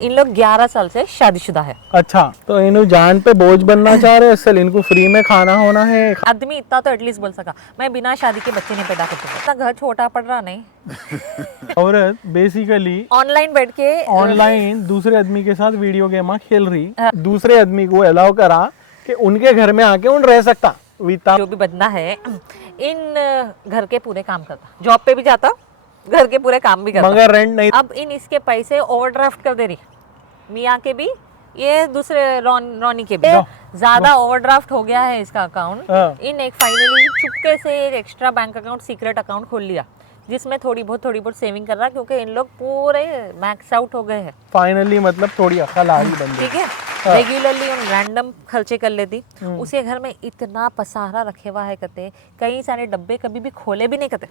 इन लोग 11 साल से शादीशुदा है। अच्छा, तो इन्हों जान पे बोझ बनना चाह रहे हैं, असल इनको फ्री में खाना होना है। आदमी इतना तो एटलीस्ट बोल सका मैं बिना शादी के बच्चे नहीं पैदा कर सकता। इतना घर छोटा पड़ रहा नहीं। औरत बेसिकली ऑनलाइन बैठ के ऑनलाइन दूसरे आदमी के साथ वीडियो गेम खेल रही, दूसरे आदमी को अलाउ करा कि उनके घर में आके उन रह सकता। जो भी बंदा है इन घर के पूरे काम करता, जॉब पे भी जाता, घर के पूरे काम भी करता, मगर रेंट नहीं। अब इन इसके पैसे ओवरड्राफ्ट कर दे रही, मियाँ के भी, ये दूसरे रोनी के भी ज्यादा ओवरड्राफ्ट हो गया है इसका अकाउंट। इन एक फाइनली चुपके से एक extra bank account, secret account खोल लिया जिसमें थोड़ी बहुत सेविंग कर रहा, क्योंकि इन लोग पूरे मैक्स आउट हो गए हैं फाइनली। मतलब थोड़ी अकल आ रही बंदे। ठीक है, रेगुलरली उन रैंडम खर्चे कर लेती। उसके घर में इतना पसारा रखे हुआ है, कहते कई सारे डब्बे कभी भी खोले भी नहीं करते,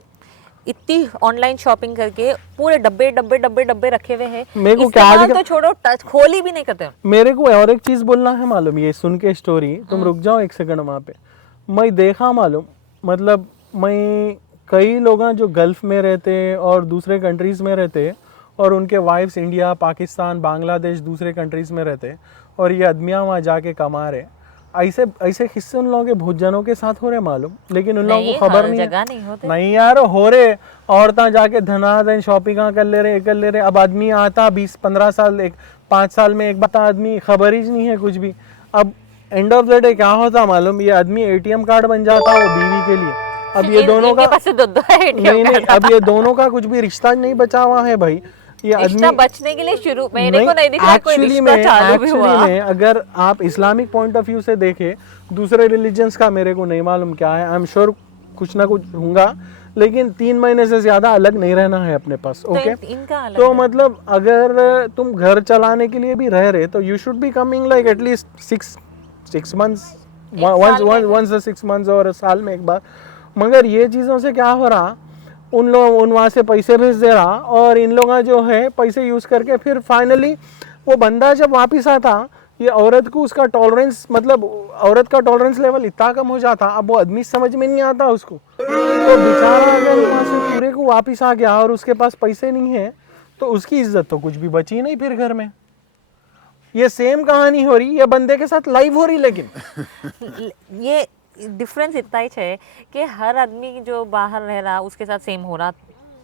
इतनी ऑनलाइन शॉपिंग करके पूरे डब्बे डब्बे डब्बे डब्बे रखे हुए हैं। मेरे को क्या तो छोड़ो, टच खोली भी नहीं करते। मेरे को और एक चीज बोलना है मालूम, ये सुन के स्टोरी तुम रुक जाओ एक सेकंड वहाँ पे। मैं देखा मालूम, मतलब मैं कई लोग हैं जो गल्फ में रहते और दूसरे कंट्रीज में रहते और उनके वाइफ्स इंडिया, पाकिस्तान, बांग्लादेश, दूसरे कंट्रीज में रहते और ये आदमियाँ वहाँ जाके कमा रहे। ऐसे ऐसे किस्से उन लोगों के बहुत जनों के साथ हो रहे मालूम, लेकिन उन लोगों को खबर नहीं है। नहीं होते। नहीं यार, हो रहे। औरतें जाके धनाधन शॉपिंग कर ले रहे। अब आदमी आता 20-15 साल, 5 साल में एक बार आदमी, खबर ही नहीं है कुछ भी। अब एंड ऑफ द डे क्या होता मालूम, ये आदमी एटीएम कार्ड बन जाता वो बीवी के लिए। अब ये दोनों का नहीं, अब ये दोनों का कुछ भी रिश्ता नहीं बचा हुआ है भाई। ये आदमी बचने के लिए शुरू मेरे को नहीं दिखा कोई रिश्ता चालू भी हुआ। में अगर आप इस्लामिक पॉइंट ऑफ व्यू से देखें, दूसरे रिलीजन्स का मेरे को नहीं मालूम क्या है, आई एम श्योर कुछ ना कुछ होगा, लेकिन 3 महीने से ज्यादा अलग नहीं रहना है अपने पास। ओके, तो मतलब अगर तुम घर चलाने के लिए भी रह रहे तो you should be coming like at least 6 months, once 6 months और साल में एक बार। मगर ये चीज़ों से क्या हो रहा, उन वहाँ से पैसे भेज दे रहा और इन लोग जो है पैसे यूज़ करके फिर फाइनली वो बंदा जब वापस आता, ये औरत को उसका टॉलरेंस, मतलब औरत का टॉलरेंस लेवल इतना कम हो जाता, अब वो आदमी समझ में नहीं आता उसको। तो बेचारा अगर वहाँ से पूरे को वापस आ गया और उसके पास पैसे नहीं है तो उसकी इज्जत तो कुछ भी बची नहीं फिर घर में। ये सेम कहानी हो रही, ये बंदे के साथ लाइव हो रही। लेकिन ये डिफरेंस इतना ही है कि हर आदमी जो बाहर रह रहा उसके साथ सेम हो रहा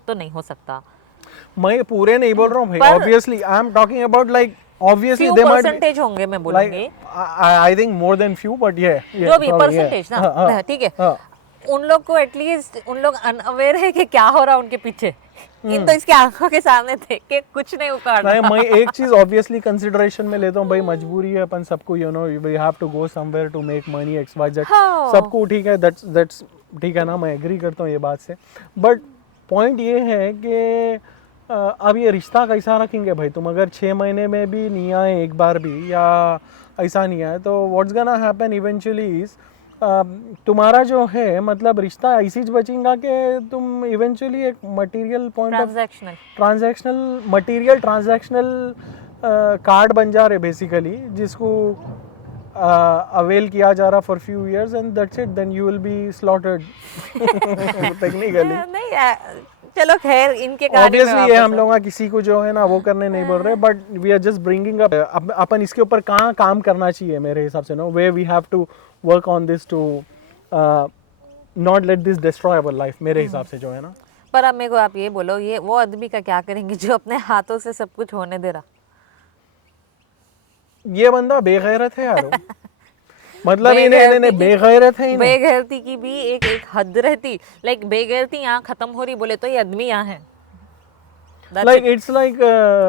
तो नहीं हो सकता। मैं पूरे नहीं बोल रहा हूँ भाई, obviously I am talking about like obviously they might percentage होंगे, मैं बोलूंगी I think more than few, but ये जो भी परसेंटेज ना, ठीक है, उन लोग को एटलीस्ट उन लोग अनअवेयर है कि क्या हो रहा उनके पीछे। इन तो इसके आंखों के सामने थे कि कुछ नहीं उखाड़ रहा। मैं एक चीज ऑब्वियसली कंसिडरेशन में लेता हूँ भाई, मजबूरी है अपन सबको, you know we have to go somewhere to make money XYZ, सबको ठीक है, दैट्स ठीक है ना, मैं एग्री करता हूँ ये बात से। बट पॉइंट ये है कि अब ये रिश्ता कैसा रखेंगे भाई तुम, अगर 6 महीने में भी नहीं आए एक बार भी या ऐसा नहीं आए तो what's gonna happen eventually is तुम्हारा जो है मतलब रिश्ता ऐसी बचेगा कि तुम इवेंचुअली एक material point of transactional material transactional card बन जा रहे बेसिकली, जिसको अवेल किया जा रहा for few years and that's it, then you will be slaughtered technically. नहीं चलो खैर, इनके ऑब्वियसली ये हम लोग किसी को जो है ना वो करने नहीं बोल रहे, but we are just bringing up अपन इसके ऊपर कहाँ काम करना चाहिए मेरे हिसाब से, no way we have to work on this to not let this destroy our life, मेरे हिसाब से जो है ना। पर अब मेरे को आप ये बोलो, ये वो आदमी का क्या करेंगे जो अपने हाथों से सब कुछ होने दे रहा? ये बंदा बेगैरत है यार। मतलब इन्हें बेगैरत है। बेगैरती की भी एक हद रहती, लाइक बेगैरती यहाँ खत्म हो रही बोले तो ये आदमी यहाँ है। लाइक इट्स लाइक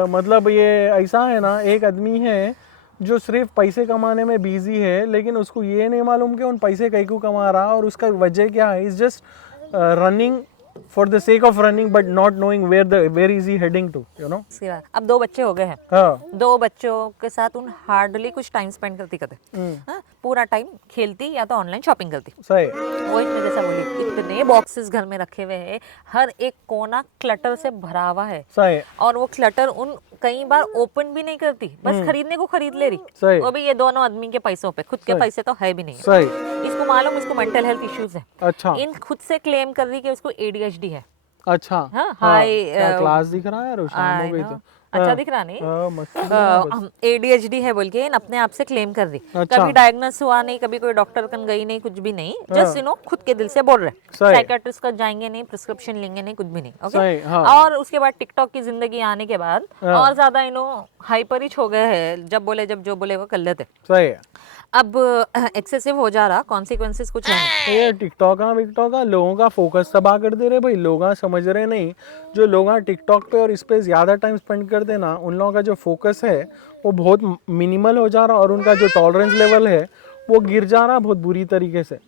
मतलब ये ऐसा है ना, एक आदमी है जो सिर्फ पैसे कमाने में बिजी है, लेकिन उसको ये नहीं मालूम कि उन पैसे कहीं को कमा रहा और उसका वजह क्या है। Is just running for the sake of running but not knowing where is he heading to, you know. अब 2 बच्चे हो गए हैं, हाँ। 2 बच्चों के साथ उन हार्डली कुछ टाइम स्पेंड करती पूरा टाइम खेलती या तो ऑनलाइन शॉपिंग करती। सही, वो इसमें जैसा बोली, इतने बॉक्सेस घर में रखे हुए हैं, हर एक कोना क्लटर से भरा हुआ है। सही। और वो क्लटर उन कई बार ओपन भी नहीं करती, बस खरीदने को खरीद ले रही। सही। वो भी ये दोनों आदमी के पैसों पे, खुद के पैसे तो है भी नहीं। सही। इसको मालूम, इसको मेंटल हेल्थ इश्यूज है। अच्छा। इन खुद से क्लेम कर रही कि उसको ADHD है अच्छा हाँ, हाई क्लास दिख रहा है यार, शाम हो गई तो अच्छा दिख रहा नहीं। मस्त ADHD है बोल के इन अपने आप से क्लेम कर दी। अच्छा। कभी डायग्नोस हुआ नहीं, कभी कोई डॉक्टर कन गई नहीं, कुछ भी नहीं, जस्ट खुद के दिल से बोल रहे। सही। साइकियाट्रिस्ट का जाएंगे नहीं, प्रिस्क्रिप्शन लेंगे नहीं, कुछ भी नहीं। सही, ओके। हाँ। और उसके बाद टिकटॉक की जिंदगी आने के बाद और ज्यादा हाइपरिच हो गए हैं, जब जो बोले वो कर लेते। सही है। अब एक्सेसिव हो जा रहा, कॉन्सिक्वेंसेस कुछ है नहीं। ये टिकटॉक लोगों का फोकस तबाह कर दे रहे भाई। लोग समझ रहे नहीं, जो लोग टिकटॉक पे और इस पे ज्यादा टाइम स्पेंड कर देना, उन लोगों का जो फोकस है वो बहुत मिनिमल हो जा रहा और उनका जो टॉलरेंस लेवल है वो गिर जा रहा बहुत बुरी तरीके से।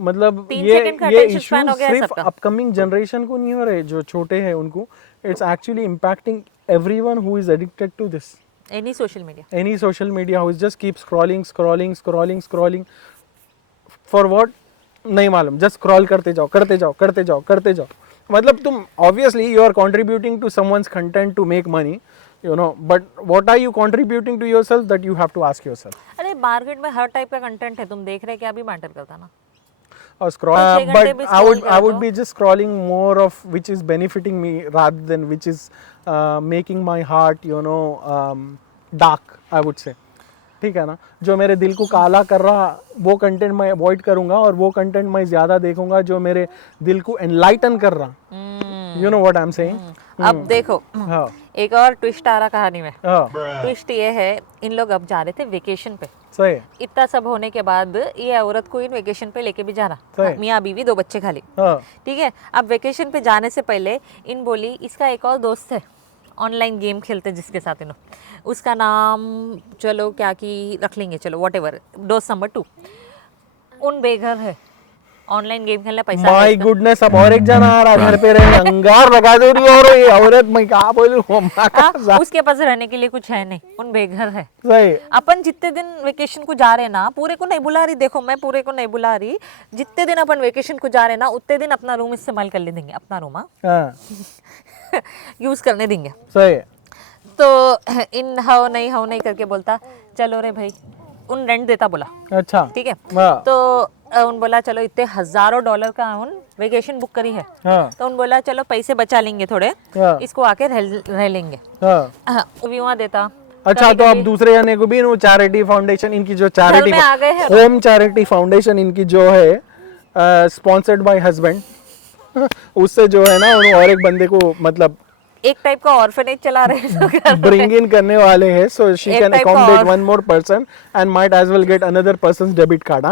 मतलब 3 ये सेकंड का ये attention span हो इश्यूज गया है सिर्फ सबका। अपकमिंग जनरेशन को नहीं हो रहे, जो छोटे हैं उनको, it's actually impacting everyone who is addicted to this any social media. any social media who just keep scrolling for what नहीं मालूम, just scroll करते जाओ। मतलब तुम obviously you are contributing to someone's content to make money, but what are you contributing to yourself, that you have to ask yourself. अरे market में हर type का content है, तुम देख रहे क्या भी मैटर करता ना। Or scroll, 6 घंटे but भी I scroll would करो be just scrolling more of which is benefiting me rather than which is making my heart dark, I would say. ठीक है ना, जो मेरे दिल को काला कर रहा वो कंटेंट मैं अवॉइड करूंगा, और वो कंटेंट मैं ज्यादा देखूंगा जो मेरे दिल को एनलाइटन कर रहा। You know what I am saying. अब देखो, हाँ एक और ट्विस्ट आ रहा कहानी में। हाँ ट्विस्ट ये है, इन लोग अब जा रहे थे वेकेशन पे। सही है। इतना सब होने के बाद ये औरत को इन वेकेशन पे लेके भी जा सही। रहा, मियाँ बीवी 2 बच्चे खाली। हाँ ठीक है। अब वेकेशन पे जाने से पहले इन बोली इसका एक और दोस्त है, ऑनलाइन गेम खेलते जिसके साथ उसका नाम चलो क्या की रख लेंगे, चलो व्हाटएवर, दोस्त नंबर 2 उन बेघर है, ऑनलाइन गेम खेलने पैसा है माय इसका। गुडनेस, अब और एक जना आ रहा घर पे रहे, अंगार लगा दे रही है, और ये औरत मैं क्या बोलूं, उसके पास रहने के लिए कुछ है नहीं, उन बेघर है। सही। अपन जितने दिन वेकेशन को जा रहे ना, पूरे को नहीं बुला रही, देखो मैं पूरे को नहीं बुला रही, जितने दिन अपन वेकेशन को जा रहे ना उतने दिन अपना रूम इस्तेमाल कर ले देंगे, अपना रूम यूज करने देंगे। सही। तो इन हाउ नहीं करके बोलता चलो रे भाई, उन रेंट देता बोला। अच्छा ठीक है। हाँ। तो उन बोला चलो इतने हजारों डॉलर का उन वेकेशन बुक करी है। हाँ। तो उन बोला चलो पैसे बचा लेंगे थोड़े, हाँ। इसको आके रह लेंगे। हाँ। भी वहाँ देता। अच्छा, तो अब दूसरे जने को भी चैरिटी फाउंडेशन इनकी जो चैरिटी में आ गए हैं। होम चैरिटी फाउंडेशन इनकी जो है स्पॉन्सर्ड बाय हस्बैंड, उससे जो है ना उन्होंने और एक बंदे को मतलब एक टाइप का ऑर्फनेज चला रहे हैं, ब्रिंग इन करने वाले हैं, so she can accommodate one more person and might as well get another person's debit card.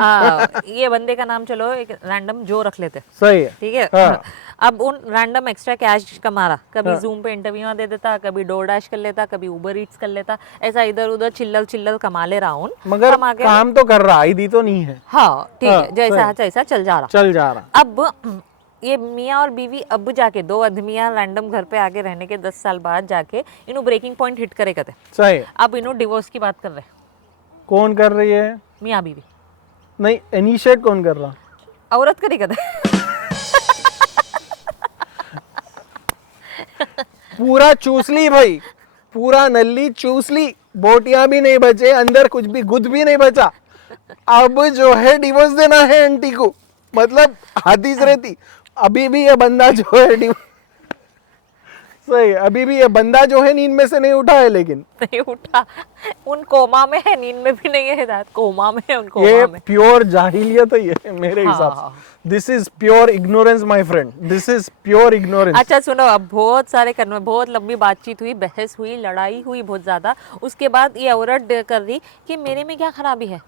ये बंदे का नाम चलो एक रैंडम जो रख लेते। सही है। ठीक है। हाँ। अब उन रैंडम एक्स्ट्रा कैश कमा रहा, कभी जूम पे इंटरव्यू दे देता, कभी डोरडैश कर लेता, कभी उबर ईट्स कर लेता, ऐसा इधर उधर चिल्लल कमा ले रहा हूँ, मगर काम तो कर रहा, आईडी तो नहीं है। हाँ ठीक है, जैसा जैसा चल जा रहा। अब ये मियाँ और बीवी अब जाके 2 आदमियाँ रैंडम घर पे आके रहने के 10 साल बाद जाके इन्हों ब्रेकिंग पॉइंट हिट करे कहते। सही। अब इन्हों डिवोर्स की बात कर रहे। कौन कर रही है? मियाँ बीवी नहीं, इनिशिएट कौन कर रहा? औरत करी कहते। पूरा चूस ली भाई, पूरा नल्ली चूस ली, बोटियां भी नहीं बचे, अंदर कुछ भी गुद भी नहीं बचा। अब जो है डिवोर्स देना है आंटी को, मतलब हाथीज रहती। अभी भी ये बंदा जो है सही, अभी भी ये बंदा जो है नींद में से नहीं उठा है, लेकिन नहीं उठा, उन कोमा में है, नींद में भी नहीं है, हिदायत कोमा में है, उन कोमा ये में। प्योर जाहिलियत है ये मेरे हिसाब से। This is pure ignorance my friend, this is pure ignorance. अच्छा सुनो, अब बहुत सारे करने, बहुत लंबी बातचीत हुई, बहस हुई, लड़ाई हुई बहुत ज्यादा। उसके बाद ये औरत कर रही कि मेरे में क्या खराबी है,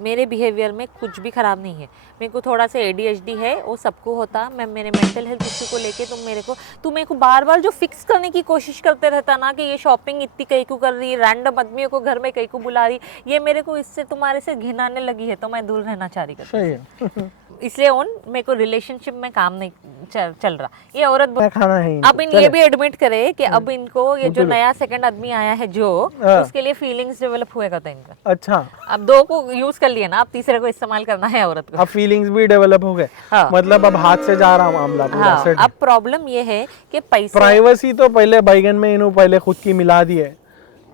मेरे बिहेवियर में कुछ भी खराब नहीं है, मेरे को थोड़ा सा ADHD है, वो सबको होता, मैं मेरे मेंटल हेल्थ इश्यू को लेके तुम मेरे को बार बार जो फिक्स करने की कोशिश करते रहता ना कि ये शॉपिंग इतनी कहीं को कर रही है, रैंडम आदमियों को घर में कहीं को बुला रही, ये मेरे को इससे तुम्हारे से घिनाने लगी है, तो मैं दूर रहना चाह रही सही है। इसलिए मेरे को रिलेशनशिप में काम नहीं चल रहा। ये औरत खाना है अब ये भी एडमिट करे कि अब इनको ये जो नया सेकंड आदमी आया है जो उसके लिए फीलिंग्स डेवलप हुएगा तो इनका। अच्छा, अब 2 को यूज कर लिया ना, अब तीसरे को इस्तेमाल करना है औरत को। अब फीलिंग्स भी डेवलप हो गए। हाँ। मतलब अब हाथ से जा रहा मामला पूरा। हाँ। अब प्रॉब्लम ये है कि पैसे, प्राइवेसी तो पहले बैगन में इन्हों पहले खुद की मिला दी है।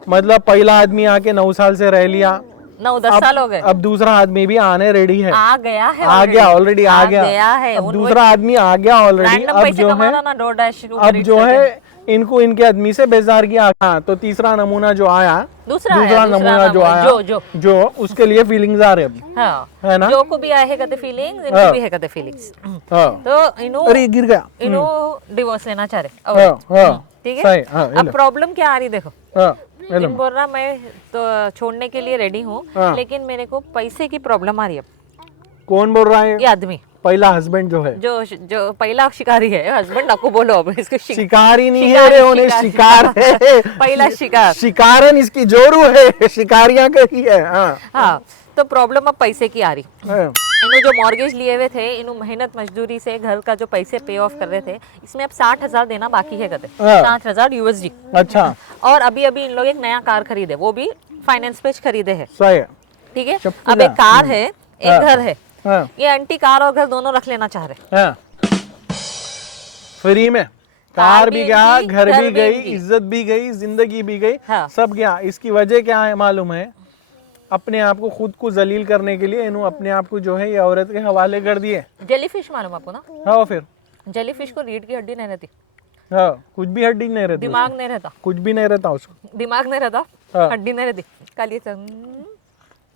मतलब पहला आदमी आके 9 साल से रह लिया, 9-10 साल हो गए। अब दूसरा आदमी भी आने रेडी है, आ गया है, आ गया ऑलरेडी, आ गया है। अब दूसरा आदमी आ गया ऑलरेडी। रैंडम अब पैसे जो है कमाना ना DoorDash अब जो है इनको इनके आदमी से बेजार किया। हाँ, तो तीसरा नमूना जो आया, दूसरा नमूना जो आया, जो उसके लिए फीलिंग्स आ रहे अब, हाँ, है ना, जो को भी आए है कहते फीलिंग्स, इनको भी है कहते फीलिंग्स। तो इनो अरे गिर गया, इनो डिवोर्स लेना चाह रहे, ठीक है। अब प्रॉब्लम क्या आ रही देखो, इन बोल रहा मैं तो छोड़ने के लिए रेडी हूँ, लेकिन मेरे को पैसे की प्रॉब्लम आ रही है। कौन बोल रहा है? ये आदमी, पहला हस्बैंड जो है, जो पहला शिकारी है। हस्बैंड आपको बोलो, अब इसको शिकारी नहीं है रे, उन्हें शिकार है। पहला शिकार, शिकारन इसकी जोरू है, शिकारियां करी है। हाँ, तो प्रॉब्लम अब पैसे की आ रही। इन्हों जो मॉर्गेज लिए हुए थे, इन्हों मेहनत मजदूरी से घर का जो पैसे पे ऑफ कर रहे थे, इसमें अब 60,000 देना बाकी है कहते, 60,000 USD। अच्छा, और अभी इन लोग एक नया कार खरीदे, वो भी फाइनेंस पे खरीदे है, ठीक है। अब एक कार है, एक घर है, हाँ, ये आंटी कार और घर दोनों रख लेना चाह रहे, हाँ, फ्री में। कार भी गया, घर भी गई, इज्जत भी गई, जिंदगी भी गई, हाँ, सब गया। इसकी वजह क्या है मालूम है? अपने आप को खुद को जलील करने के लिए इन्होंने अपने आप को जो है ये औरत के हवाले कर दिए। जेलीफिश मालूम आपको ना? हाँ, फिर जेलीफिश को रीढ़ की हड्डी नहीं रहती, हाँ, कुछ भी हड्डी नहीं रहती, दिमाग नहीं रहता, कुछ भी नहीं रहता उसको, दिमाग नहीं रहता, हाँ, हड्डी नहीं रहती, खाली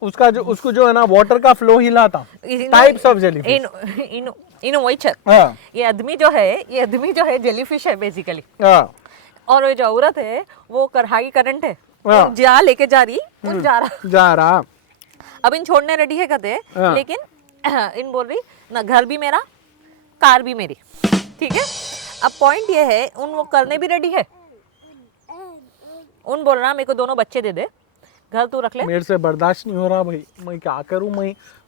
उसका जो उसको जो है ना वाटर का फ्लो हिलाता, टाइप्स ऑफ जेलीफिश। इन वही चल, हाँ, ये आदमी जो है जेलीफिश है बेसिकली, हाँ, और जो औरत है वो हाई करंट है, हाँ, जा लेके जा रही, जा रहा। अब इन छोड़ने रेडी है कहते, हाँ, लेकिन इन बोल रही ना घर भी मेरा, कार भी मेरी, ठीक है। अब पॉइंट ये है, उन वो करने भी रेडी है, उन बोल रहा मेरे को दोनों बच्चे दे दे, घर तू रख ले। मेरे से बर्दाश्त नहीं हो रहा भाई, मैं क्या करूं?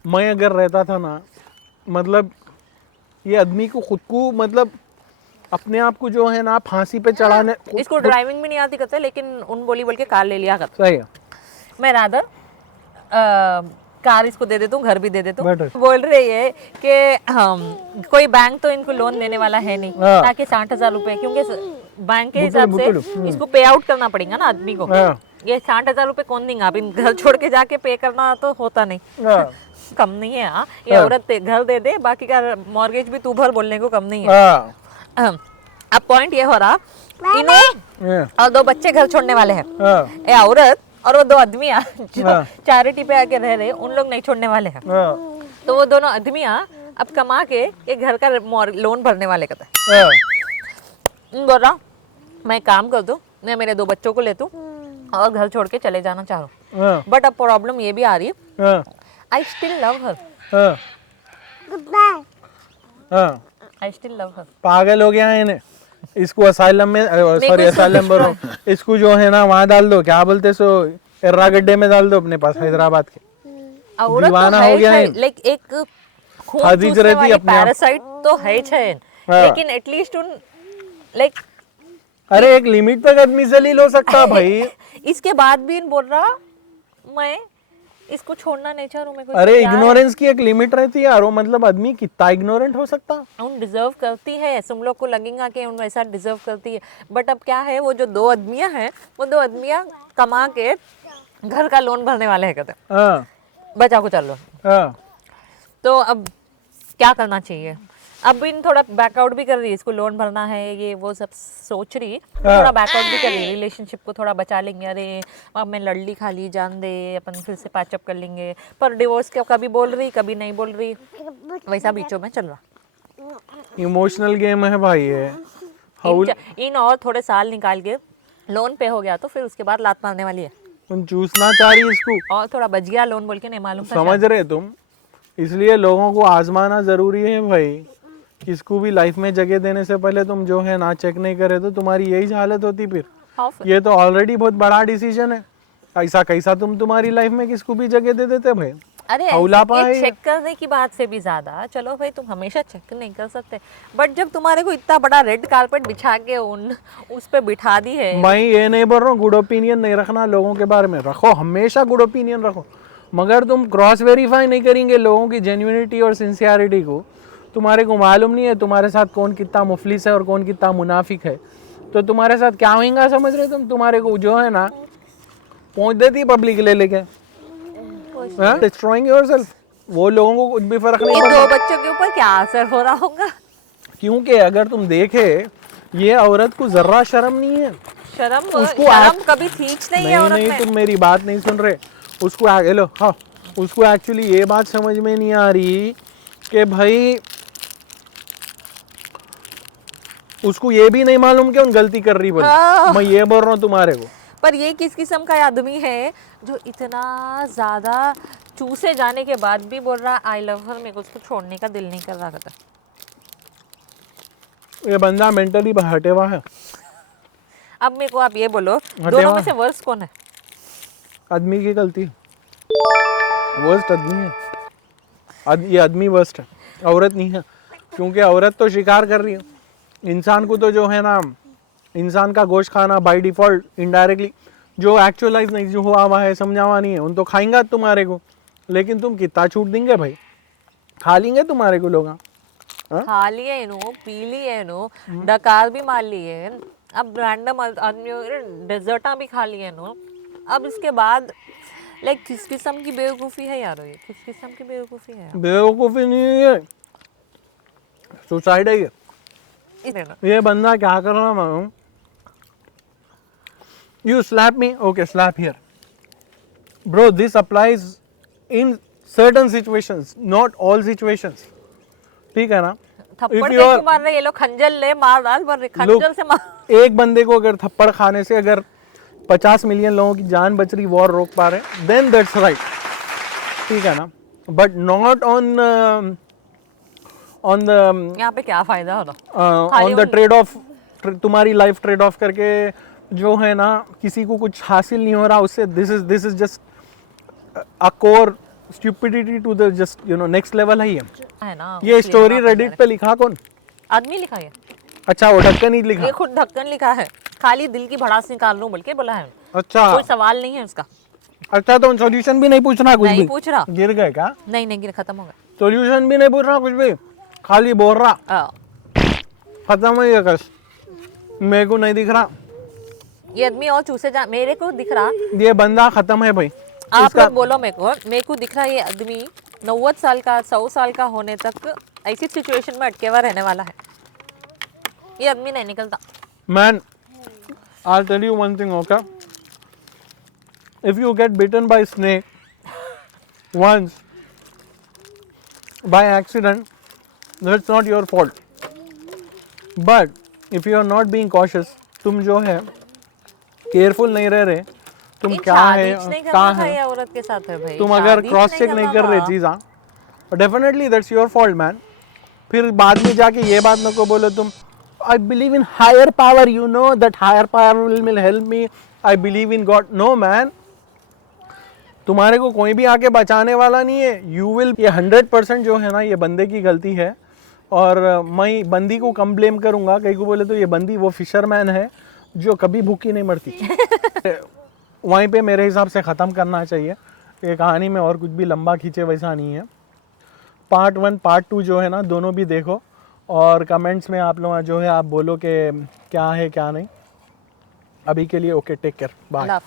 मैं अगर रहता था ना, मतलब ये आदमी को खुद को मतलब अपने आप को जो है ना फांसी पे चढ़ाने, इसको ड्राइविंग भी नहीं आती कहते, लेकिन उन बोल के कार ले लिया करते। सही है, मैं रादर कार इसको दे देता हूँ, घर भी दे देता हूँ। बोल रही है कि कोई बैंक तो इनको लोन देने वाला है नहीं, ताकि 60,000 रुपए, क्योंकि बैंक के हिसाब से इसको पे आउट करना पड़ेगा ना आदमी को। ये 60,000 रुपए कौन देंगे? आप इन घर छोड़ के जाके पे करना तो होता नहीं, कम नहीं है। हाँ, ये औरत घर दे दे, बाकी का मॉर्गेज भी तू भर, बोलने को कम नहीं है। अब पॉइंट ये हो रहा, इन्हों और 2 बच्चे घर छोड़ने वाले हैं, ये औरत और वो 2 आदमियां जो चैरिटी पे आके रह रहे, उन लोग नहीं छोड़ने वाले हैं। तो वो दोनों आदमियां अब कमा के एक घर का लोन भरने वाले कहते हैं। बोल रहा मैं काम कर दूं, मैं मेरे 2 बच्चों को ले तू और घर छोड़ के चले जाना चाह रहा हूँ। बट अब प्रॉब्लम ये भी आ रही है, I still love her, I still love हर। पागल हो गया है इन्हें, इसको असाइलम में, सॉरी असाइलम बोलो, इसको जो है ना वहाँ डाल दो, क्या बोलते सो, एर्रा गड्ढे में डाल दो अपने पास हैदराबाद के। दीवाना हो गया है, लाइक एक खून चूसने वाली पैरासाइट तो है चैन, लेकिन एटलीस्ट उन लाइक, अरे एक लिमिट तक आदमी जलील हो सकता है भाई। इसके बाद भी इन बोल रहा मैं इसको छोड़ना नहीं चाह रहा हूँ। अरे इग्नोरेंस की एक लिमिट रहती है यार, वो मतलब आदमी कितना इग्नोरेंट हो सकता। उन डिजर्व करती है, तुम लोग को लगेगा कि उन वैसा डिजर्व करती है, बट अब क्या है, वो जो 2 आदमियां हैं, वो 2 आदमियां कमा के घर का लोन भरने वाले हैं कहते, बचा को चल लो। तो अब क्या करना चाहिए? अब इन थोड़ा बैकआउट भी कर रही है, इसको लोन भरना है, ये वो सब सोच रही, थोड़ा बैकआउट भी कर रही है, रिलेशनशिप को थोड़ा बचा लेंगे। अरे अब मैं लड़ ली, खाली जान दे, अपन फिर से पैचअप कर लेंगे। पर डिवोर्स क्या कभी बोल रही, कभी नहीं बोल रही, वैसा बीचों में चल रहा। इमोशनल गेम है भाई ये। इन और थोड़े साल निकाल के लोन पे हो गया तो फिर उसके बाद लात मारने वाली है। तुम चूसना चाह रही इसको, और थोड़ा बच गया लोन बोल के, नहीं मालूम समझ रहे तुम। इसलिए लोगों को आजमाना जरूरी है भाई। किसको भी लाइफ में जगह देने से पहले तुम जो है ना चेक नहीं करे तो तुम्हारी यही हालत होती फिर। ये तो ऑलरेडी बहुत बड़ा डिसीजन है। ऐसा कैसा तुम तुम्हारी लाइफ में किसको भी जगह दे देते भाई। अरे ये चेक करने की बात से भी ज्यादा, चलो भाई तुम हमेशा चेक नहीं कर सकते, बट जब तुम्हारे को इतना बड़ा रेड कारपेट बिछा के उस पे बिठा दी है। मैं ये नहीं बोल रहा हूँ गुड ओपिनियन नहीं रखना लोगों के बारे में, रखो, हमेशा गुड ओपिनियन रखो, मगर तुम क्रॉस वेरीफाई नहीं करेंगे लोगों की जेन्युइनिटी और सिंसियरिटी को। तुम्हारे को मालूम नहीं है तुम्हारे साथ कौन कितना मुफलिस है और कौन कितना मुनाफिक है, तो तुम्हारे साथ क्या होगा समझ रहे तुम। तुम्हारे को जो है ना पहुंच देती पब्लिक ले लेके, इसलिए। Destroying yourself. वो लोगों को कुछ भी फर्क नहीं इन पड़ता, 2 बच्चों के ऊपर क्या असर हो रहा होगा? क्योंकि अगर तुम देखे ये औरत को जर्रा शर्म नहीं है। शर्म कभी थीच नहीं है औरत नहीं में। तुम मेरी बात नहीं सुन रहे। उसको हेलो हाँ, उसको एक्चुअली ये बात समझ में नहीं आ रही कि भाई उसको ये भी नहीं मालूम कि उन गलती कर रही बोल। मैं ये बोल रहा हूँ तुम्हारे को। पर ये किस किस्म का आदमी है जो इतना ज्यादा चूसे जाने के बाद भी बोल रहा आई लव हर, मेरे को उसको छोड़ने का दिल नहीं कर रहा था। ये बंदा मेंटली हटे हुआ है। अब मेरे को आप ये बोलो, दोनों में से वर्स्ट कौन है? आदमी की गलती, वर्स्ट आदमी है। ये आदमी वर्स्ट है, औरत नहीं है। क्योंकि औरत तो शिकार कर रही है इंसान को, तो जो है ना इंसान का गोश्त खाना बाय डिफॉल्ट इनडायरेक्टली जो एक्चुअलाइज नहीं जो हुआ है, समझावा नहीं है, उन तो खाएंगा तुम्हारे को। लेकिन तुम कितना छूट देंगे भाई? खा लेंगे तुम्हारे को लोग। खा लिए नो, पी लिए नो, डकार भी मार लिए, अब रैंडम आदमी डेजर्टा भी खा लिए नो। अब इसके बाद लाइक किस किस्म की बेवकूफ़ी है यार, ये किस किस्म की बेवकूफ़ी है? बेवकूफ़ी नहीं है, सुसाइड है ये बंदा क्या कर रहा मालूम? You slap me? Okay, slap here. Bro, this applies in certain situations, not all situations. ठीक है ना? थप्पड़ क्यों मार रहे ये लोग? खंजर ले मार डाल, पर खंजर से मार। एक बंदे को अगर थप्पड़ खाने से अगर 50 मिलियन लोगों की जान बच रही, वॉर रोक पा रहे, then that's right. ठीक है ना? But not on the यहाँ पे क्या फायदा हो रहा? on the trade off, तुम्हारी लाइफ ट्रेड ऑफ करके जो है ना किसी को कुछ हासिल नहीं हो रहा उससे। This is just a core stupidity to the just you know next level है है ना। ये स्टोरी रेडिट पे लिखा कौन? आदमी लिखा है। अच्छा, वो ढक्कन ही लिखा? ये खुद ढक्कन लिखा है, खाली दिल की भड़ास निकाल लूं बोल के बोला है। अच्छा, कोई सवाल नहीं है उसका। अच्छा, तो सॉल्यूशन भी नहीं पूछना कुछ भी? नहीं पूछ रहा। गिर गए क्या? नहीं गिर, खत्म हो गया। सॉल्यूशन भी नहीं पूछ रहा कुछ भी, खाली बोल रहा खत्म हो गया कस। मेरे को नहीं दिख रहा ये आदमी और चूसे जा, मेरे को दिख रहा ये बंदा खत्म है भाई। आप लोग बोलो मेरे को दिख रहा है ये आदमी 90 साल का 100 साल का होने तक ऐसी सिचुएशन में अटके हुआ रहने वाला है। ये आदमी नहीं निकलता। Man, I'll tell you one thing, okay? If you get bitten by snake once by accident, that's not your fault. But if you are not being cautious, तुम जो है केयरफुल नहीं रह रहे, तुम क्या है कहाँ है, औरत के साथ है भाई, तुम अगर क्रॉस चेक नहीं कर रहे चीज़, definitely that's your fault man. फिर बाद में जाके ये बात नको बोलो तुम I believe in higher power, you know that higher power will help me, I believe in God. No man, तुम्हारे को कोई भी आके बचाने वाला नहीं है। You will, ये 100% जो है ना ये बंदे की गलती है। और मैं बंदी को कम ब्लेम करूँगा, कहीं को बोले तो ये बंदी वो फिशरमैन है जो कभी भूखी नहीं मरती। वहीं पे मेरे हिसाब से ख़त्म करना चाहिए ये कहानी में, और कुछ भी लंबा खींचे वैसा नहीं है। पार्ट 1 पार्ट 2 जो है ना दोनों भी देखो, और कमेंट्स में आप लोग जो है आप बोलो कि क्या है क्या नहीं। अभी के लिए ओके, टेक केयर, बाय।